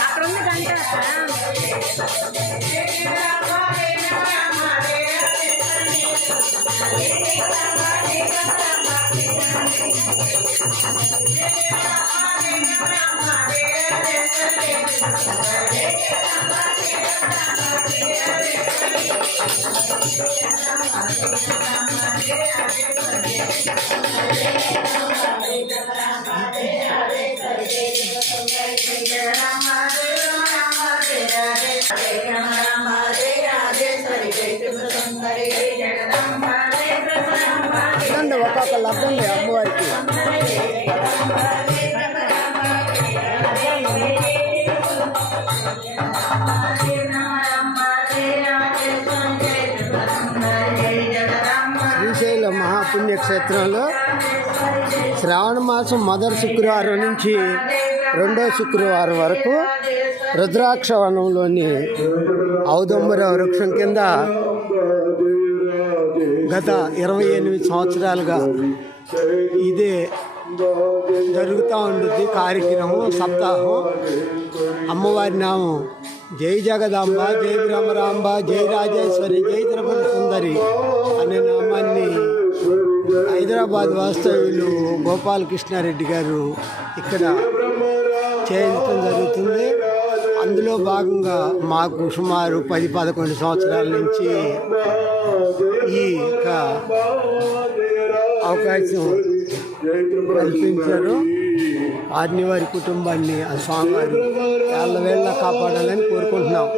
అక్కడ ఉంది గంట ఒక్కొక్క లబ్ధం అమ్మవారికి శ్రీశైలం మహాపుణ్యక్షేత్రంలో శ్రావణ మాసం మొదటి శుక్రవారం నుంచి రెండో శుక్రవారం వరకు రుద్రాక్షవనంలోని ఔదంబర వృక్షం కింద గత 28 సంవత్సరాలుగా ఇదే జరుగుతూ ఉంటుంది కార్యక్రమం సప్తాహం. అమ్మవారి నామం జై జగదాంబ, జై బ్రహ్మరాంబ, జై రాజేశ్వరి, జై తిరుపతి సుందరి అనే నామాన్ని హైదరాబాద్ వాస్తవ్యులు గోపాలకృష్ణారెడ్డి గారు ఇక్కడ చేయించడం జరుగుతుంది. అందులో భాగంగా మాకు సుమారు 10-11 సంవత్సరాల నుంచి ఈ అవకాశం కల్పించారు. వారిని వారి కుటుంబాన్ని ఆ స్వామివారు వేళ్ళ కాపాడాలని కోరుకుంటున్నాం.